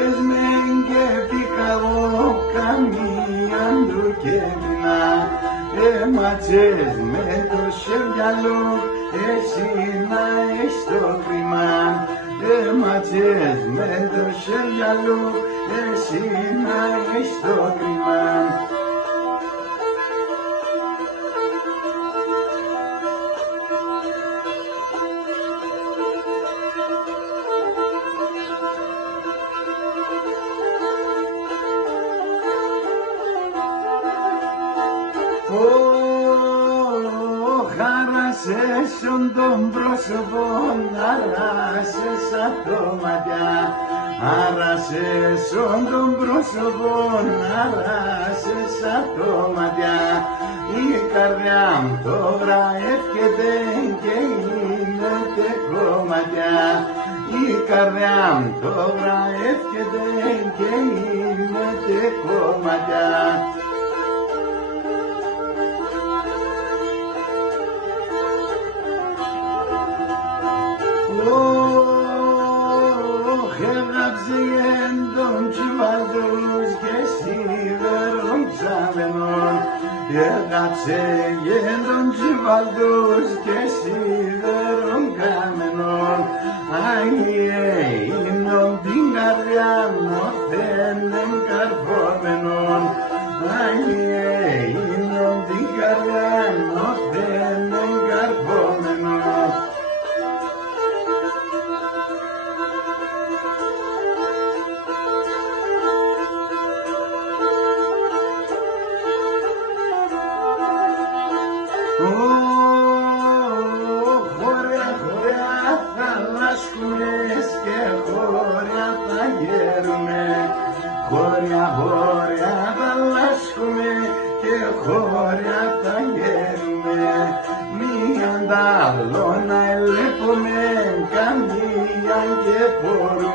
πήγες μεν και πήγα εγώ καμία του και δεινά. Ματσές με το σεβιαλό, εσύ να έχεις το χρήμα. Ματσές με το σεβιαλό, εσύ να έχεις το χρήμα. Χάρασες τον πρόσωπο, άρασες το ματιά. Άρασες τον πρόσωπο, άρασες το ματιά. Η καρδιά μου τώρα εύχεται και γίνεται κομματιά. Η καρδιά μου τώρα εύχεται και γίνεται κομματιά. Έγραψε τον τσιβαλτούς και σίδερον ξάμενον. Έγραψε τον τσιβαλτούς και σίδερον κάμενον. Άγιε είναι την καρδιά μου θένεν καρφόμενον. Άγιε είναι την καρδιά μου θένεν καρφόμενον. Χωριά, χωριά θα λάσκουνες και χωριά θα γέρουνε. Χωριά, χωριά θα λάσκουνε και χωριά θα γέρουνε. Μη αντάλλο να ελέγχουμε καμία και μπορούμε.